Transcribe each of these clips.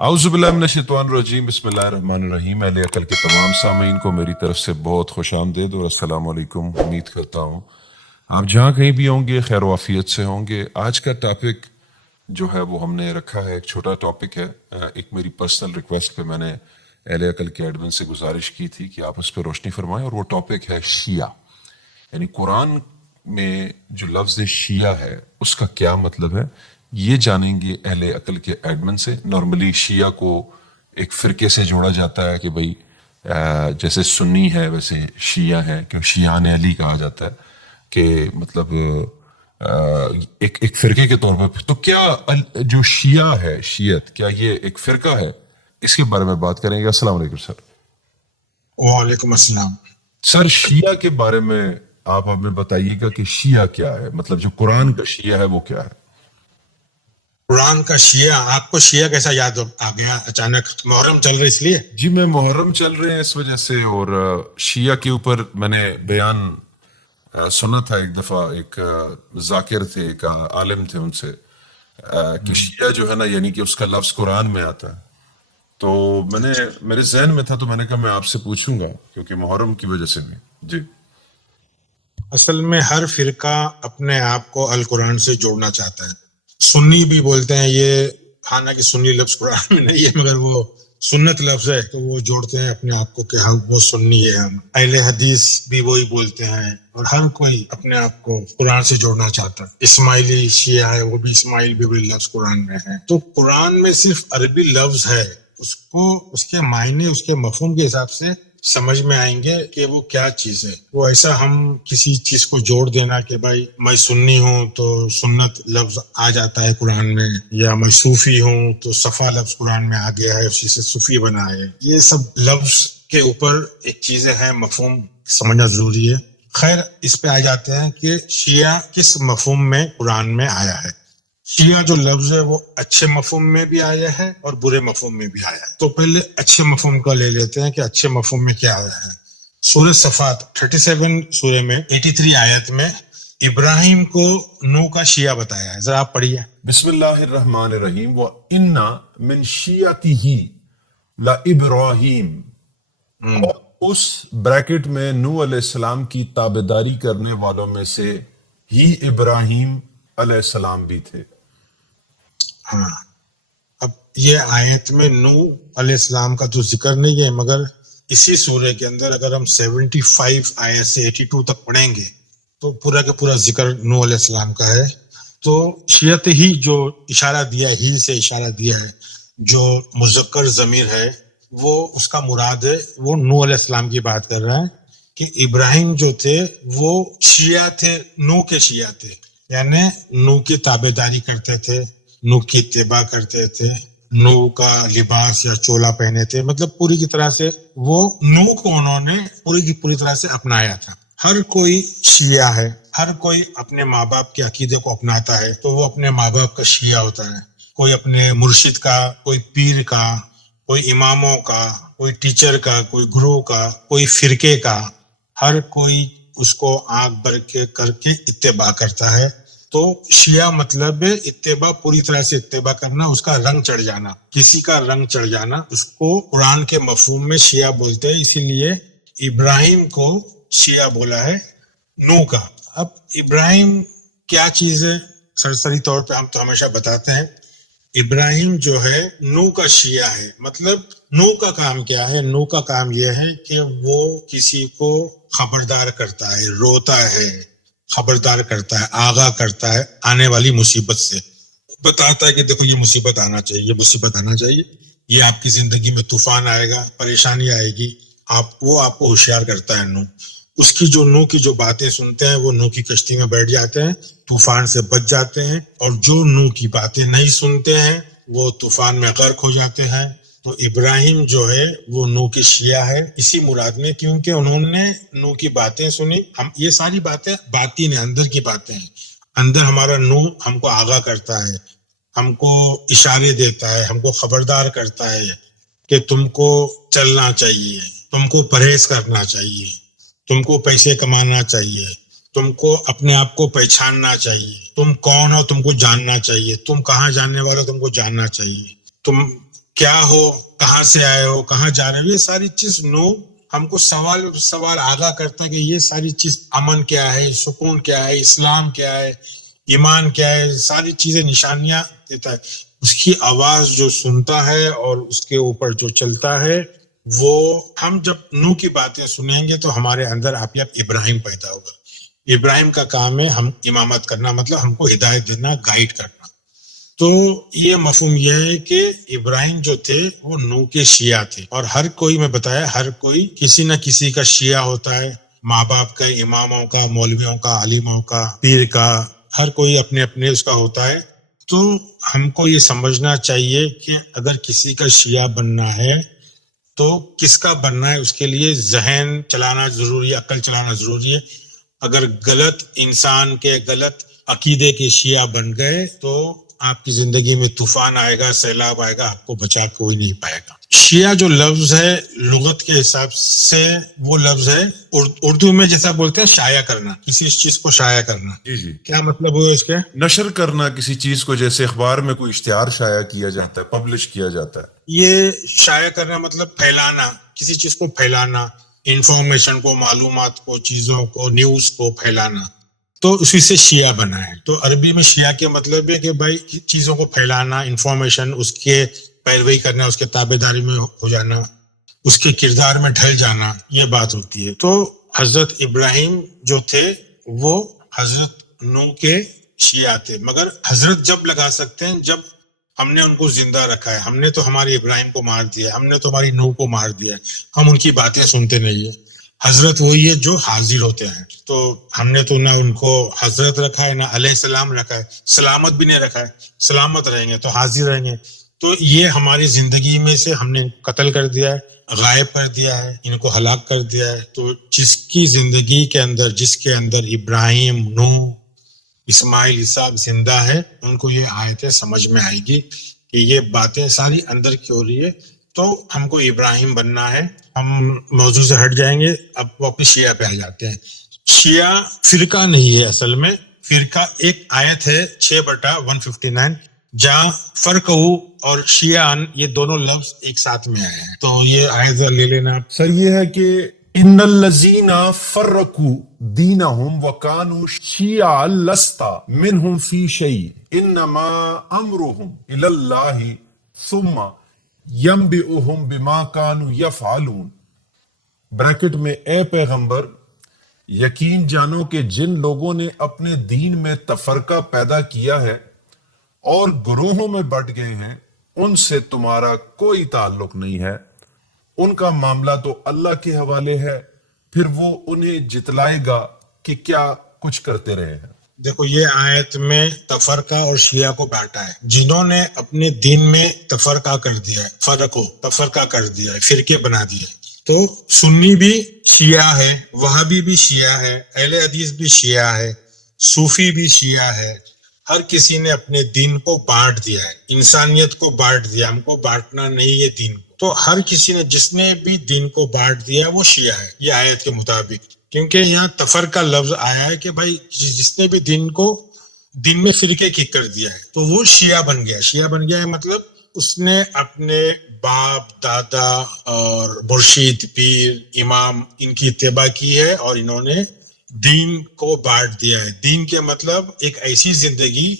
اعوذ باللہ من الشیطان الرجیم بسم اللہ الرحمن الرحیم۔ اہل عقل کے تمام سامعین کو میری طرف سے بہت خوش آمدید اور السلام علیکم۔ امید کرتا ہوں آپ جہاں کہیں بھی ہوں گے خیر و عافیت سے ہوں گے۔ آج کا ٹاپک جو ہے وہ ہم نے رکھا ہے، ایک چھوٹا ٹاپک ہے۔ ایک میری پرسنل ریکویسٹ پہ میں نے اہل عقل کے ایڈمن سے گزارش کی تھی کہ آپ اس پہ روشنی فرمائیں، اور وہ ٹاپک ہے شیعہ، یعنی قرآن میں جو لفظ شیعہ ہے اس کا کیا مطلب ہے، یہ جانیں گے اہل عقل کے ایڈمن سے۔ نارملی شیعہ کو ایک فرقے سے جوڑا جاتا ہے کہ بھئی جیسے سنی ہے ویسے شیعہ ہے، کہ شیعان علی کہا جاتا ہے، کہ مطلب ایک فرقے کے طور پر۔ تو کیا جو شیعہ ہے، شیعت، کیا یہ ایک فرقہ ہے؟ اس کے بارے میں بات کریں گے۔ السلام علیکم سر۔ وعلیکم السلام۔ سر شیعہ کے بارے میں آپ ہمیں بتائیے گا کہ شیعہ کیا ہے، مطلب جو قرآن کا شیعہ ہے وہ کیا ہے؟ قرآن کا شیعہ، آپ کو شیعہ کیسا یاد آ گیا اچانک؟ محرم چل رہا اس لیے؟ جی میں محرم چل رہے ہیں اس وجہ سے، اور شیعہ کے اوپر میں نے بیان سنا تھا ایک دفعہ، ایک ذاکر تھے، ایک عالم تھے، ان سے کہ شیعہ جو ہے نا، یعنی کہ اس کا لفظ قرآن میں آتا ہے۔ تو میں نے میرے ذہن میں تھا، تو میں نے کہا میں آپ سے پوچھوں گا، کیونکہ محرم کی وجہ سے بھی۔ جی اصل میں ہر فرقہ اپنے آپ کو القرآن سے جوڑنا چاہتا ہے۔ سنی بھی بولتے ہیں یہ، حالانکہ سنی لفظ قرآن میں نہیں ہے مگر وہ سنت لفظ ہے، تو وہ جوڑتے ہیں اپنے آپ کو کہ ہم وہ سنی ہے۔ ہم اہل حدیث بھی وہی بولتے ہیں، اور ہر کوئی اپنے آپ کو قرآن سے جوڑنا چاہتا ہے۔ اسماعیلی شیعہ ہے، وہ بھی اسماعیل بھی وہی لفظ قرآن میں ہے۔ تو قرآن میں صرف عربی لفظ ہے، اس کو اس کے معنی، اس کے مفہوم کے حساب سے سمجھ میں آئیں گے کہ وہ کیا چیز ہے۔ وہ ایسا ہم کسی چیز کو جوڑ دینا کہ بھائی میں سنی ہوں تو سنت لفظ آ جاتا ہے قرآن میں، یا میں صوفی ہوں تو صفا لفظ قرآن میں آ گیا ہے، اسی سے صوفی بنا ہے، یہ سب لفظ کے اوپر ایک چیزیں ہیں، مفہوم سمجھنا ضروری ہے۔ خیر اس پہ آ جاتے ہیں کہ شیعہ کس مفہوم میں قرآن میں آیا ہے۔ شیعہ جو لفظ ہے وہ اچھے مفہوم میں بھی آیا ہے اور برے مفہوم میں بھی آیا ہے۔ تو پہلے اچھے مفہوم کا لے لیتے ہیں کہ اچھے مفہوم میں کیا آیا ہے۔ سورہ صفات 37 سورہ میں 83 آیت میں ابراہیم کو نوح کا شیعہ بتایا ہے، ذرا آپ پڑھیے۔ بسم اللہ الرحمن الرحیم۔ وَإِنَّ مِن شِيَّتِهِ لَإِبْرَاهِيمَ، اور اس بریکٹ میں نوح علیہ السلام کی تابعداری کرنے والوں میں سے ہی ابراہیم علیہ السلام بھی تھے۔ ہاں، اب یہ آیت میں نوح علیہ السلام کا تو ذکر نہیں ہے، مگر اسی سورہ کے اندر اگر ہم 75 آیت سے 82 تک پڑھیں گے تو پورا کا پورا ذکر نوح علیہ السلام کا ہے۔ تو شیعت ہی جو اشارہ دیا ہے، ہی سے اشارہ دیا ہے، جو مذکر ضمیر ہے وہ اس کا مراد ہے، وہ نوح علیہ السلام کی بات کر رہا ہے کہ ابراہیم جو تھے وہ شیعہ تھے، نوح کے شیعہ تھے، یعنی نوح کی تابعداری کرتے تھے، نوح کی اتباع کرتے تھے، نوح کا لباس یا چولا پہنے تھے، مطلب پوری کی طرح سے وہ نوح کو انہوں نے پوری کی پوری طرح سے اپنایا تھا۔ ہر کوئی شیعہ ہے، ہر کوئی اپنے ماں باپ کے عقیدے کو اپناتا ہے تو وہ اپنے ماں باپ کا شیعہ ہوتا ہے۔ کوئی اپنے مرشد کا، کوئی پیر کا، کوئی اماموں کا، کوئی ٹیچر کا، کوئی گرو کا، کوئی فرقے کا، ہر کوئی اس کو آنکھ بھر کے کر کے اتباع کرتا ہے۔ تو شیعہ مطلب اتباع، پوری طرح سے اتباع کرنا، اس کا رنگ چڑھ جانا، کسی کا رنگ چڑھ جانا، اس کو قرآن کے مفہوم میں شیعہ بولتے ہیں۔ اسی لیے ابراہیم کو شیعہ بولا ہے نوح کا۔ اب ابراہیم کیا چیز ہے؟ سرسری طور پہ ہم تو ہمیشہ بتاتے ہیں ابراہیم جو ہے نوح کا شیعہ ہے۔ مطلب نوح کا کام کیا ہے؟ نوح کا کام یہ ہے کہ وہ کسی کو خبردار کرتا ہے، روتا ہے، خبردار کرتا ہے، آگاہ کرتا ہے آنے والی مصیبت سے، بتاتا ہے کہ دیکھو یہ مصیبت آنا چاہیے، یہ مصیبت آنا چاہیے، یہ آپ کی زندگی میں طوفان آئے گا، پریشانی آئے گی، وہ آپ کو ہوشیار کرتا ہے نوح۔ اس کی جو نوح کی جو باتیں سنتے ہیں وہ نوح کی کشتی میں بیٹھ جاتے ہیں، طوفان سے بچ جاتے ہیں، اور جو نوح کی باتیں نہیں سنتے ہیں وہ طوفان میں غرق ہو جاتے ہیں۔ تو ابراہیم جو ہے وہ نوح کی شیعہ ہے اسی مراد میں، کیونکہ انہوں نے نوح کی باتیں سنی۔ ہم یہ ساری باتیں باطن ہیں، اندر کی باتیں ہیں۔ اندر ہمارا نوح ہم کو آگاہ کرتا ہے، ہم کو اشارے دیتا ہے، ہم کو خبردار کرتا ہے کہ تم کو چلنا چاہیے، تم کو پرہیز کرنا چاہیے، تم کو پیسے کمانا چاہیے، تم کو اپنے آپ کو پہچاننا چاہیے، تم کون ہو تم کو جاننا چاہیے، تم کہاں جاننے والے ہو تم کو جاننا چاہیے، تم کیا ہو, کہاں سے آئے ہو, کہاں جا رہے ہو, یہ ساری چیز نو ہم کو سوال آگاہ کرتا ہے کہ یہ ساری چیز امن کیا ہے, سکون کیا ہے, اسلام کیا ہے, ایمان کیا ہے, ساری چیزیں نشانیاں دیتا ہے. اس کی آواز جو سنتا ہے اور اس کے اوپر جو چلتا ہے, وہ ہم جب نو کی باتیں سنیں گے تو ہمارے اندر آپ ابراہیم پیدا ہوگا. ابراہیم کا کام ہے ہم امامت کرنا, مطلب ہم کو ہدایت دینا, گائیڈ کرنا. تو یہ مفہوم یہ ہے کہ ابراہیم جو تھے وہ نو کے شیعہ تھے, اور ہر کوئی, میں بتایا, ہر کوئی کسی نہ کسی کا شیعہ ہوتا ہے, ماں باپ کا, اماموں کا, مولویوں کا, عالموں کا, پیر کا, ہر کوئی اپنے اپنے اس کا ہوتا ہے. تو ہم کو یہ سمجھنا چاہیے کہ اگر کسی کا شیعہ بننا ہے تو کس کا بننا ہے, اس کے لیے ذہن چلانا ضروری ہے, عقل چلانا ضروری ہے. اگر غلط انسان کے غلط عقیدے کے شیعہ بن گئے تو آپ کی زندگی میں طوفان آئے گا, سیلاب آئے گا, آپ کو بچا کوئی نہیں پائے گا. شیعہ جو لفظ ہے لغت کے حساب سے وہ لفظ ہے اردو میں جیسا بولتے ہیں شائع کرنا, کسی چیز کو شائع کرنا. جی جی, کیا مطلب ہوا اس کے؟ نشر کرنا کسی چیز کو, جیسے اخبار میں کوئی اشتہار شائع کیا جاتا ہے, پبلش کیا جاتا ہے. یہ شائع کرنا مطلب پھیلانا, کسی چیز کو پھیلانا, انفارمیشن کو, معلومات کو, چیزوں کو, نیوز کو پھیلانا. تو اسی سے شیعہ بنا ہے. تو عربی میں شیعہ کے مطلب ہے کہ بھائی چیزوں کو پھیلانا, انفارمیشن, اس کے پیروی کرنا, اس کے تابع داری میں ہو جانا, اس کے کردار میں ڈھل جانا, یہ بات ہوتی ہے. تو حضرت ابراہیم جو تھے وہ حضرت نوح کے شیعہ تھے, مگر حضرت جب لگا سکتے ہیں جب ہم نے ان کو زندہ رکھا ہے. ہم نے تو ہمارے ابراہیم کو مار دیا, ہم نے تو ہماری نوح کو مار دیا, ہم ان کی باتیں سنتے نہیں ہیں. حضرت وہی ہے جو حاضر ہوتے ہیں. تو ہم نے تو نہ ان کو حضرت رکھا ہے, نہ علیہ السلام رکھا ہے, سلامت بھی نہیں رکھا ہے. سلامت رہیں گے تو حاضر رہیں گے. تو یہ ہماری زندگی میں سے ہم نے قتل کر دیا ہے, غائب کر دیا ہے, ان کو ہلاک کر دیا ہے. تو جس کی زندگی کے اندر, جس کے اندر ابراہیم, نوح, اسماعیل صاحب زندہ ہے, ان کو یہ آیتیں سمجھ میں آئے گی کہ یہ باتیں ساری اندر کی ہو رہی ہے. تو ہم کو ابراہیم بننا ہے. ہم موضوع سے ہٹ جائیں گے, اب واپس شیعہ پہ آ جاتے ہیں. شیعہ فرقہ نہیں ہے اصل میں. فرقہ ایک آیت ہے 6/159 جہاں فرق اور شیعہ یہ دونوں لفظ ایک ساتھ میں آئے ہیں. تو یہ آیت لے لینا آپ. سر یہ ہے کہ ان الذین فرقوا دینہم وکانوا شیعا لست منہم فی شیء انما امرہم الی اللہ ثم ینبئہم بما کانوا یفعلون. بریکٹ میں, اے پیغمبر یقین جانو کہ جن لوگوں نے اپنے دین میں تفرقہ پیدا کیا ہے اور گروہوں میں بٹ گئے ہیں, ان سے تمہارا کوئی تعلق نہیں ہے. ان کا معاملہ تو اللہ کے حوالے ہے, پھر وہ انہیں جتلائے گا کہ کیا کچھ کرتے رہے ہیں. دیکھو یہ آیت میں تفرقہ اور شیعہ کو بانٹا ہے. جنہوں نے اپنے دین میں تفرقہ کر دیا ہے, تفرقہ کر دیا ہے, فرقے بنا دیے. تو سنی بھی شیعہ ہے, وہابی بھی شیعہ ہے, اہل حدیث بھی شیعہ ہے, صوفی بھی شیعہ ہے. ہر کسی نے اپنے دین کو بانٹ دیا ہے, انسانیت کو بانٹ دیا. ہم کو بانٹنا نہیں ہے دین کو. تو ہر کسی نے, جس نے بھی دین کو بانٹ دیا وہ شیعہ ہے, یہ آیت کے مطابق. کیونکہ یہاں تفرقہ لفظ آیا ہے کہ بھائی جس نے بھی دین میں فرقے کی کر دیا ہے تو وہ شیعہ بن گیا. شیعہ بن گیا ہے مطلب اس نے اپنے باپ, دادا اور مرشد, پیر, امام, ان کی اتباع کی ہے اور انہوں نے دین کو بانٹ دیا ہے. دین کے مطلب ایک ایسی زندگی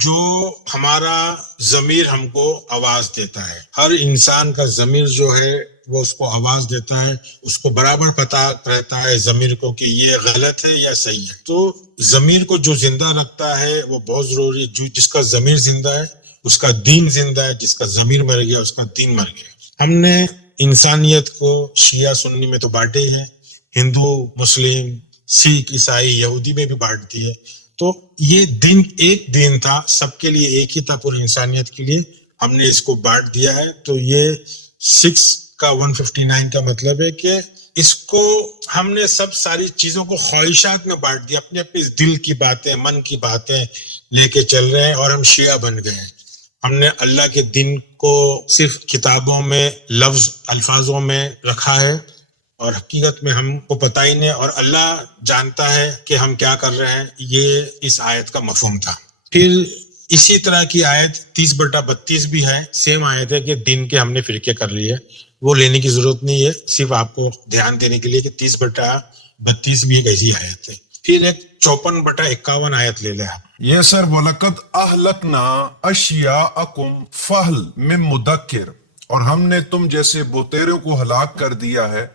جو ہمارا ضمیر ہم کو آواز دیتا ہے. ہر انسان کا ضمیر جو ہے وہ اس کو آواز دیتا ہے, اس کو برابر پتہ رہتا ہے ضمیر کو کہ یہ غلط ہے یا صحیح ہے. تو ضمیر کو جو زندہ رکھتا ہے وہ بہت ضروری ہے. جس کا ضمیر زندہ ہے اس کا دین زندہ ہے, جس کا ضمیر مر گیا اس کا دین مر گیا. ہم نے انسانیت کو شیعہ سنی میں تو بانٹے ہی ہیں, ہندو, مسلم, سکھ, عیسائی, یہودی میں بھی بانٹ دی ہے. تو یہ دن ایک دن تھا, سب کے لیے ایک ہی تھا, پوری انسانیت کے لیے. ہم نے اس کو بانٹ دیا ہے. تو یہ 6/159 کا مطلب ہے کہ اس کو ہم نے سب ساری چیزوں کو خواہشات میں بانٹ دیا. اپنے اپنے دل کی باتیں, من کی باتیں لے کے چل رہے ہیں اور ہم شیعہ بن گئے ہیں. ہم نے اللہ کے دین کو صرف کتابوں میں, لفظ, الفاظوں میں رکھا ہے اور حقیقت میں ہم کو پتہ ہی نہیں, اور اللہ جانتا ہے کہ ہم کیا کر رہے ہیں. یہ اس آیت کا مفہوم تھا. پھر اسی طرح کی آیت 30/32 بھی ہے، سیم آیت ہے کہ دین کے ہم نے فرقے کر لیے، وہ لینے کی ضرورت نہیں ہے، صرف آپ کو دھیان دینے کے لیے کہ 30/32 بھی ایک ایسی آیت ہے۔ پھر ایک 54/51 آیت لے لیں آپ۔ یہ سر وَلَقَدْ أَهْلَكْنَا أَشْيَاءَكُمْ فَهْلْ مِن مُدَّكِّرٍ، اور ہم نے تم جیسے بتیروں کو ہلاک کر دیا ہے،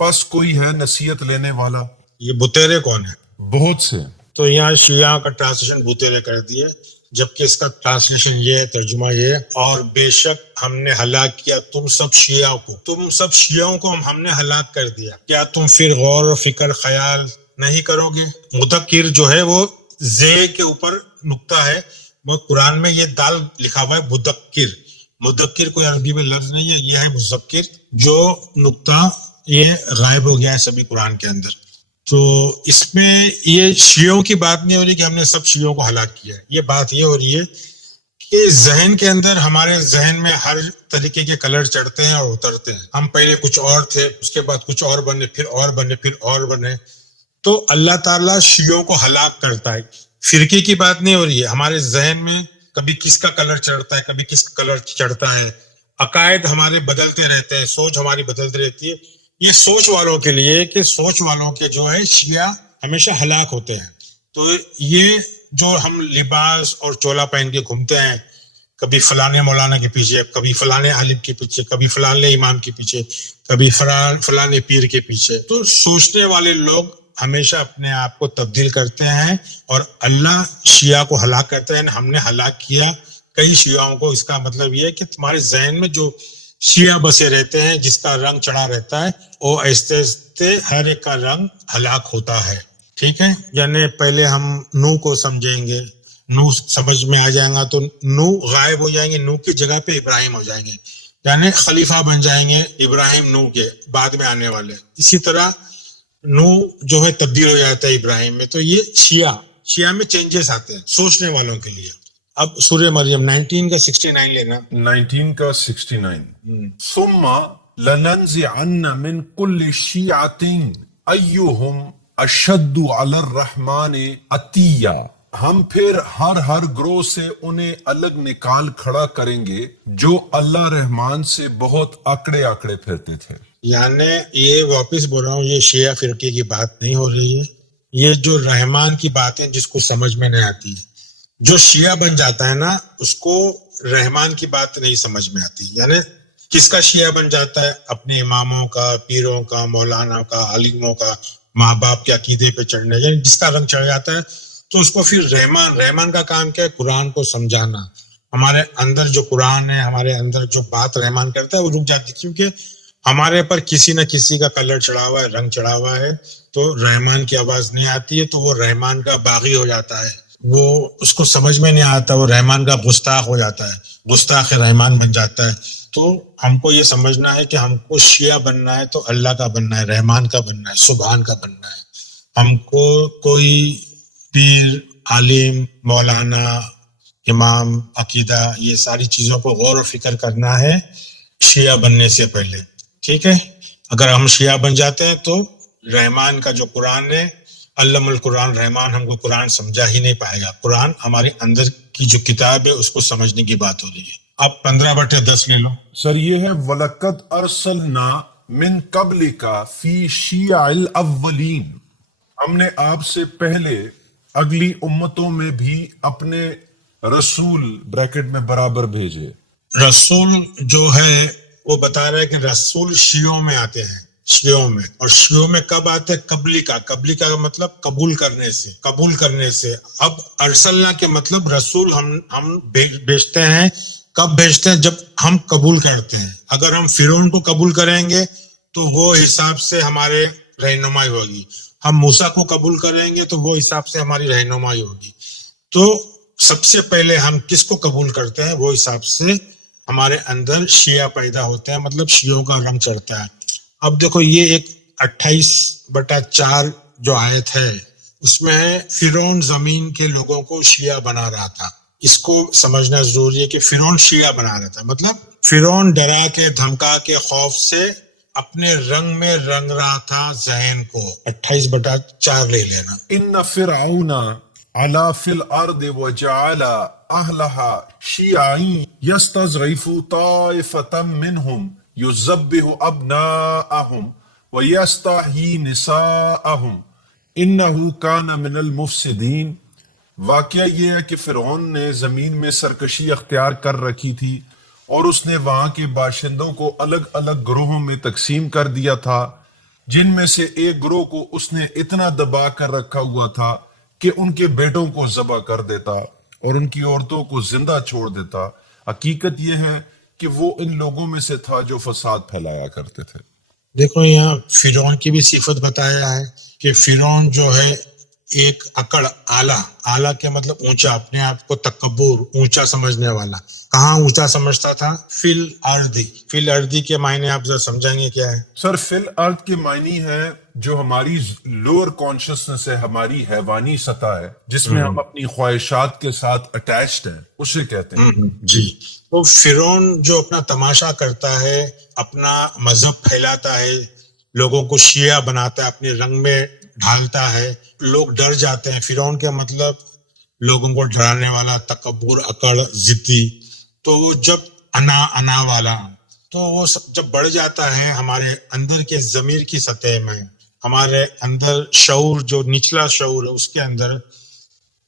پس کوئی ہے نصیحت لینے والا؟ یہ بتیرے کون ہے؟ بہت سے۔ تو یہاں شیعہ کا ٹرانسلیشن بتیرے کر دیے، جبکہ اس کا ٹرانسلیشن یہ ہے، ترجمہ یہ ہے، اور بے شک ہم نے ہلاک کیا تم سب شیعہ کو، تم سب شیعوں کو ہم نے ہلاک کر دیا، کیا تم پھر غور و فکر خیال نہیں کرو گے؟ مدکر جو ہے وہ زے کے اوپر نقطہ ہے، مگر قرآن میں یہ دال لکھا ہوا ہے مدکر، مدکر کوئی عربی میں لفظ نہیں ہے، یہ ہے مذکر، جو نقطہ یہ غائب ہو گیا ہے سبھی قرآن کے اندر۔ تو اس میں یہ شیعوں کی بات نہیں ہو رہی کہ ہم نے سب شیعوں کو ہلاک کیا ہے، یہ بات یہ ہو رہی ہے کہ ذہن کے اندر، ہمارے ذہن میں ہر طریقے کے کلر چڑھتے ہیں اور اترتے ہیں، ہم پہلے کچھ اور تھے، اس کے بعد کچھ اور بنے، پھر اور بنے، پھر اور بنے، تو اللہ تعالیٰ شیعوں کو ہلاک کرتا ہے۔ فرقے کی بات نہیں ہو رہی ہے، ہمارے ذہن میں کبھی کس کا کلر چڑھتا ہے، کبھی کس کا کلر چڑھتا ہے، عقائد ہمارے بدلتے رہتے ہیں، سوچ ہماری بدلتی رہتی ہے، یہ سوچ والوں کے لیے کہ سوچ والوں کے جو ہے شیعہ ہمیشہ ہلاک ہوتے ہیں۔ تو یہ جو ہم لباس اور چولا پہن کے گھومتے ہیں، کبھی فلانے مولانا کے پیچھے، کبھی فلانے عالم کے پیچھے، کبھی فلانے امام کے پیچھے، کبھی فلانے پیر کے پیچھے، تو سوچنے والے لوگ ہمیشہ اپنے آپ کو تبدیل کرتے ہیں، اور اللہ شیعہ کو ہلاک کرتے ہیں۔ ہم نے ہلاک کیا کئی شیعوں کو، اس کا مطلب یہ ہے کہ تمہارے ذہن میں جو شیعہ بسے رہتے ہیں، جس کا رنگ چڑھا رہتا ہے، وہ آہستہ آہستہ ہر ایک کا رنگ ہلاک ہوتا ہے، ٹھیک ہے؟ یعنی پہلے ہم نو کو سمجھیں گے، نو سمجھ میں آ جائیں گا تو نو غائب ہو جائیں گے، نو کی جگہ پہ ابراہیم ہو جائیں گے، یعنی خلیفہ بن جائیں گے ابراہیم نو کے بعد میں آنے والے۔ اسی طرح نو جو ہے تبدیل ہو جاتا ہے ابراہیم میں۔ تو یہ شیعہ میں چینجز آتے ہیں سوچنے والوں کے لیے۔ اب سورہ مریم 19 کا 69 لینا۔ 19 کا 69 ثم لننزعن من كل شیعة ایہم اشد علی الرحمن عتیا، ہم پھر ہر گروہ سے انہیں الگ نکال کھڑا کریں گے جو اللہ رحمان سے بہت آکڑے آکڑے پھرتے تھے۔ یعنی یہ واپس بول رہا ہوں، یہ شیعہ فرقے کی بات نہیں ہو رہی ہے، یہ جو رحمان کی بات ہے جس کو سمجھ میں نہیں آتی ہے، جو شیعہ بن جاتا ہے نا اس کو رحمان کی بات نہیں سمجھ میں آتی۔ یعنی کس کا شیعہ بن جاتا ہے؟ اپنے اماموں کا، پیروں کا، مولانا کا، عالموں کا، ماں باپ کے عقیدے پہ چڑھنے، یعنی جس کا رنگ چڑھ جاتا ہے تو اس کو پھر رحمان کا کام کیا ہے؟ قرآن کو سمجھانا۔ ہمارے اندر جو قرآن ہے، ہمارے اندر جو بات رحمان کرتا ہے وہ رک جاتی ہے، کیونکہ ہمارے پر کسی نہ کسی کا کلر چڑھا ہوا ہے، رنگ چڑھا ہوا ہے، تو رحمان کی آواز نہیں آتی ہے، تو وہ رحمان کا باغی ہو جاتا ہے، وہ اس کو سمجھ میں نہیں آتا، وہ رحمان کا گستاخ ہو جاتا ہے، گستاخ رحمان بن جاتا ہے۔ تو ہم کو یہ سمجھنا ہے کہ ہم کو شیعہ بننا ہے تو اللہ کا بننا ہے، رحمان کا بننا ہے، سبحان کا بننا ہے۔ ہم کو کوئی پیر، عالم، مولانا، امام، عقیدہ، یہ ساری چیزوں کو غور و فکر کرنا ہے شیعہ بننے سے پہلے، ٹھیک ہے؟ اگر ہم شیعہ بن جاتے ہیں تو رحمان کا جو قرآن ہے، علم القرآن، رحمان ہم کو قرآن سمجھا ہی نہیں پائے گا۔ قرآن ہمارے اندر کی جو کتاب ہے اس کو سمجھنے کی بات ہو رہی ہے۔ اب 15/10 لے لو۔ سر یہ ہے وَلَقَدْ أَرْسَلْنَا مِن قَبْلِكَ فِي شِيَعِ الْأَوَّلِينَ، ہم نے آپ سے پہلے اگلی امتوں میں بھی اپنے رسول بریکٹ میں برابر بھیجے۔ رسول جو ہے وہ بتا رہا ہے کہ رسول شیعوں میں آتے ہیں، شیعوں میں، اور شیعوں میں کب آتے ہیں؟ قبلی کا مطلب قبول کرنے سے۔ اب ارسلنا کے مطلب رسول ہم بھیجتے ہیں، کب بھیجتے ہیں؟ جب ہم قبول کرتے ہیں۔ اگر ہم فرعون کو قبول کریں گے تو وہ حساب سے ہمارے رہنمائی ہوگی، ہم موسیٰ کو قبول کریں گے تو وہ حساب سے ہماری رہنمائی ہوگی۔ تو سب سے پہلے ہم کس کو قبول کرتے ہیں وہ حساب سے ہمارے اندر شیعہ پیدا ہوتے ہیں، مطلب شیعوں کا رنگ چڑھتا ہے۔ اب دیکھو یہ ایک 28/4 جو آیت ہے اس میں ہے فرعون زمین کے لوگوں کو شیعہ بنا رہا تھا۔ اس کو سمجھنا ضروری ہے کہ فرعون شیعہ بنا رہا تھا، مطلب فرعون ڈرا کے دھمکا کے خوف سے اپنے رنگ میں رنگ رہا تھا ذہن کو۔ 28/4 لے لینا۔ ان فرعون علا فی الارض وجعل أهلها شيعا يستضعف طائفة منهم يذبح أبناءهم ويستحيي نساءهم إنه كان من المفسدين۔ واقعہ یہ ہے کہ فرعون نے زمین میں سرکشی اختیار کر رکھی تھی اور اس نے وہاں کے باشندوں کو الگ الگ گروہوں میں تقسیم کر دیا تھا، جن میں سے ایک گروہ کو اس نے اتنا دبا کر رکھا ہوا تھا کہ ان کے بیٹوں کو ذبح کر دیتا اور ان کی عورتوں کو زندہ چھوڑ دیتا۔ حقیقت یہ ہے کہ وہ ان لوگوں میں سے تھا جو فساد پھیلایا کرتے تھے۔ دیکھو یہاں فرعون کی بھی صفت بتایا ہے کہ فرعون جو ہے ایک اکڑ اعلیٰ، اعلیٰ کے مطلب اونچا، اپنے آپ کو تکبر، اونچا سمجھنے والا۔ کہاں اونچا سمجھتا تھا؟ فی الارضی۔ فی الارضی کے معنی آپ ذرا سمجھائیں گے کیا ہے؟ سر فی الارض کے معنی ہے جو ہماری لوور کانشسنس ہے، ہماری حیوانی سطح ہے، جس میں ہم اپنی خواہشات کے ساتھ اٹیچڈ ہیں، اسے کہتے ہیں۔ جی، تو فرعون جو اپنا تماشا کرتا ہے، اپنا مذہب پھیلاتا ہے، لوگوں کو شیعہ بناتا ہے، اپنے رنگ میں ڈھالتا ہے، لوگ ڈر جاتے ہیں۔ فرعون کے مطلب لوگوں کو ڈرانے والا، تکبر، اکڑ، ضدی۔ تو وہ جب انا والا، تو وہ جب بڑھ جاتا ہے ہمارے اندر کے ضمیر کی سطح میں، ہمارے اندر شعور جو نچلا شعور ہے اس کے اندر،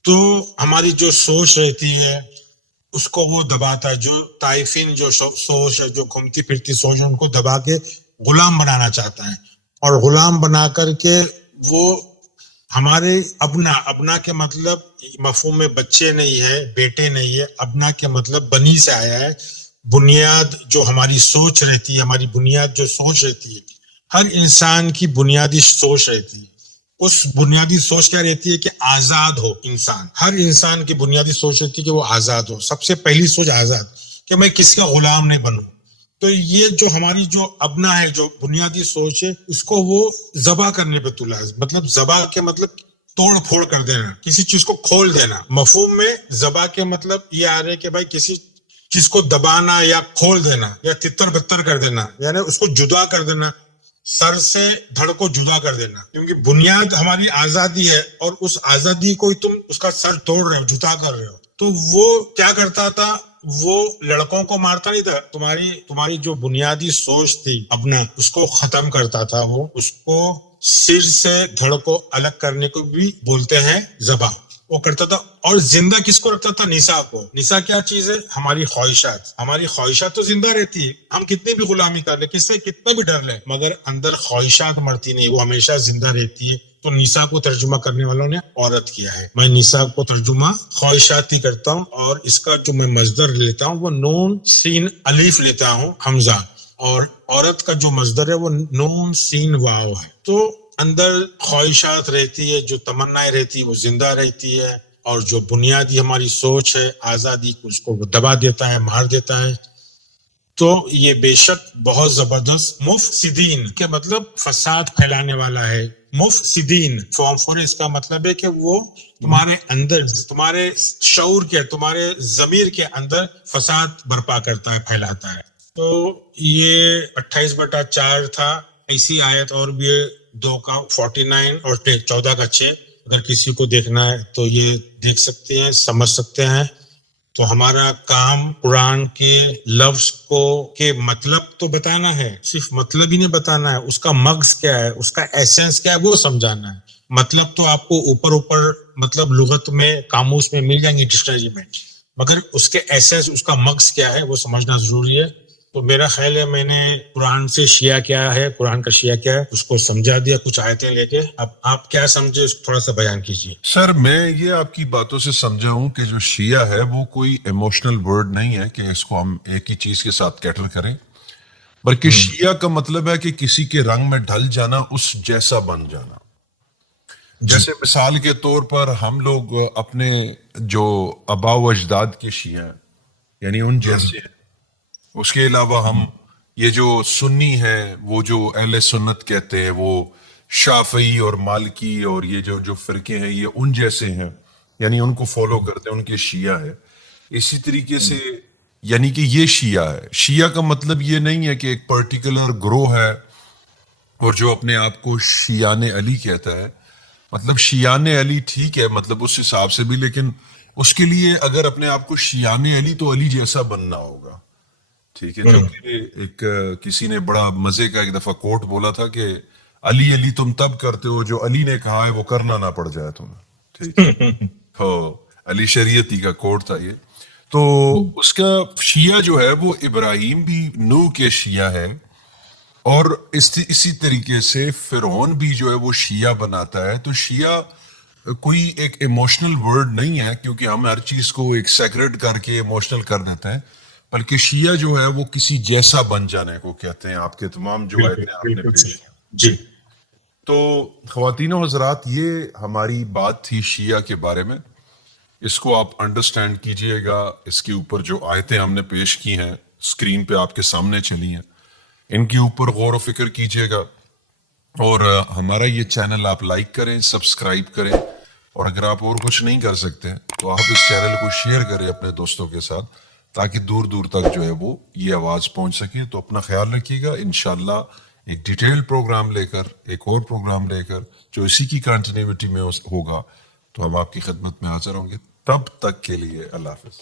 تو ہماری جو سوچ رہتی ہے اس کو وہ دباتا ہے۔ جو طائفین جو سوچ ہے، جو گھومتی پھرتی سوچ ہے، ان کو دبا کے غلام بنانا چاہتا ہے، اور غلام بنا کر کے وہ ہمارے ابنا کے مطلب مفہوم میں بچے نہیں ہے، بیٹے نہیں ہے، ابنا کے مطلب بنی سے آیا ہے۔ بنیاد جو ہماری سوچ رہتی ہے، ہماری بنیاد جو سوچ رہتی ہے، ہر انسان کی بنیادی سوچ رہتی ہے۔ اس بنیادی سوچ کیا رہتی ہے کہ آزاد ہو انسان۔ ہر انسان کی بنیادی سوچ رہتی ہے کہ وہ آزاد ہو۔ سب سے پہلی سوچ آزاد، کہ میں کسی کا غلام نہیں بنوں۔ تو یہ جو ہماری جو ابنا ہے، جو بنیادی سوچ ہے، اس کو وہ ذبح کرنے پہ تلا ہے۔ مطلب ذبح کے مطلب توڑ پھوڑ کر دینا، کسی چیز کو کھول دینا۔ مفہوم میں ذبح کے مطلب یہ آ رہے کہ بھائی کسی چیز کو دبانا یا کھول دینا یا تتر بتر کر دینا، یعنی اس کو جدا کر دینا، سر سے دھڑ کو جدا کر دینا۔ کیونکہ بنیاد ہماری آزادی ہے، اور اس آزادی کو تم اس کا سر توڑ رہے ہو، جدا کر رہے ہو۔ تو وہ کیا کرتا تھا؟ وہ لڑکوں کو مارتا نہیں تھا، تمہاری جو بنیادی سوچ تھی اپنا، اس کو ختم کرتا تھا۔ وہ اس کو سر سے دھڑ کو الگ کرنے کو بھی بولتے ہیں ذبح، وہ کرتا تھا۔ اور زندہ کس کو رکھتا تھا؟ نساء کو۔ نساء کیا چیز ہے؟ ہماری خواہشات۔ ہماری خواہشات تو زندہ رہتی ہے، ہم کتنی بھی غلامی کر لیں، کس سے کتنا بھی ڈر لیں، مگر اندر خواہشات مرتی نہیں، وہ ہمیشہ زندہ رہتی ہے۔ تو نساء کو ترجمہ کرنے والوں نے عورت کیا ہے۔ میں نساء کو ترجمہ خواہشات ہی کرتا ہوں، اور اس کا جو میں مصدر لیتا ہوں وہ نون سین الف لیتا ہوں، حمزہ، اور عورت کا جو مصدر ہے وہ نون سین واو ہے۔ تو اندر خواہشات رہتی ہے، جو تمنائیں رہتی ہے وہ زندہ رہتی ہے، اور جو بنیادی ہماری سوچ ہے آزادی، اس کو وہ دبا دیتا ہے، مار دیتا ہے۔ تو یہ بے شک بہت زبردست مفسدین کے مطلب فساد پھیلانے والا ہے۔ مفسدین فارم فور، اس کا مطلب ہے کہ وہ تمہارے اندر، تمہارے شعور کے، تمہارے ضمیر کے اندر فساد برپا کرتا ہے، پھیلاتا ہے۔ تو یہ 28/4 تھا۔ ایسی آیت اور بھی 2 کا 49 اور 14 کا 6، اگر کسی کو دیکھنا ہے تو یہ دیکھ سکتے ہیں، سمجھ سکتے ہیں۔ تو ہمارا کام قرآن کے لفظ کو کے مطلب تو بتانا ہے، صرف مطلب ہی نہیں بتانا ہے، اس کا مغز کیا ہے، اس کا ایسنس کیا ہے، وہ سمجھانا ہے۔ مطلب تو آپ کو اوپر مطلب لغت میں، قاموس میں مل جائیں گے، ڈکشنری میں، مگر اس کے ایسنس، اس کا مغز کیا ہے، وہ سمجھنا ضروری ہے۔ تو میرا خیال ہے میں نے قرآن سے شیعہ کیا ہے، قرآن کا شیعہ کیا ہے، اس کو سمجھا دیا کچھ آیتیں لے کے۔ اب آپ کیا سمجھے، اس کو تھوڑا سا بیان کیجیے۔ سر میں یہ آپ کی باتوں سے سمجھا ہوں کہ جو شیعہ ہے وہ کوئی ایموشنل ورڈ نہیں ہے کہ اس کو ہم ایک ہی چیز کے ساتھ کیٹر کریں، بلکہ شیعہ کا مطلب ہے کہ کسی کے رنگ میں ڈھل جانا، اس جیسا بن جانا۔ جیسے مثال کے طور پر ہم لوگ اپنے جو آبا و اجداد کے شیعہ ہیں، یعنی ان جیسے ہیں۔ اس کے علاوہ ہم یہ جو سنی ہے، وہ جو اہل سنت کہتے ہیں، وہ شافعی اور مالکی اور یہ جو فرقے ہیں، یہ ان جیسے ہیں، یعنی ان کو فالو کرتے ہیں، ان کے شیعہ ہے۔ اسی طریقے سے یعنی کہ یہ شیعہ ہے۔ شیعہ کا مطلب یہ نہیں ہے کہ ایک پرٹیکولر گروہ ہے اور جو اپنے آپ کو شیعان علی کہتا ہے۔ مطلب شیعان علی ٹھیک ہے، مطلب اس حساب سے بھی، لیکن اس کے لیے اگر اپنے آپ کو شیعان علی تو علی جیسا بننا ہوگا. ٹھیک ہے. جو کہ ایک کسی نے بڑا مزے کا ایک دفعہ کوٹ بولا تھا کہ علی علی تم تب کرتے ہو جو علی نے کہا ہے وہ کرنا نہ پڑ جائے تمہیں. ٹھیک ہے. ہو علی شریعتی کا کوٹ تھا یہ. تو اس کا شیعہ جو ہے وہ ابراہیم بھی نوح کے شیعہ ہے, اور اسی طریقے سے فرعون بھی جو ہے وہ شیعہ بناتا ہے. تو شیعہ کوئی ایک ایموشنل ورڈ نہیں ہے, کیونکہ ہم ہر چیز کو ایک سیکریٹ کر کے ایموشنل کر دیتے ہیں, بلکہ شیعہ جو ہے وہ کسی جیسا بن جانے کو کہتے ہیں. آپ کے تمام جو آیتیں آپ نے پیش کی. جی تو خواتین و حضرات, یہ ہماری بات تھی شیعہ کے بارے میں. اس کو آپ انڈرسٹینڈ کیجئے گا. اس کے اوپر جو آیتیں ہم نے پیش کی ہیں اسکرین پہ آپ کے سامنے چلی ہیں, ان کے اوپر غور و فکر کیجئے گا. اور ہمارا یہ چینل آپ لائک کریں, سبسکرائب کریں, اور اگر آپ اور کچھ نہیں کر سکتے تو آپ اس چینل کو شیئر کریں اپنے دوستوں کے ساتھ, تاکہ دور دور تک جو ہے وہ یہ آواز پہنچ سکے. تو اپنا خیال رکھیے گا. انشاءاللہ ایک ڈیٹیل پروگرام لے کر, ایک اور پروگرام لے کر جو اسی کی کنٹینیوٹی میں ہوگا, تو ہم آپ کی خدمت میں حاضر ہوں گے. تب تک کے لیے اللہ حافظ.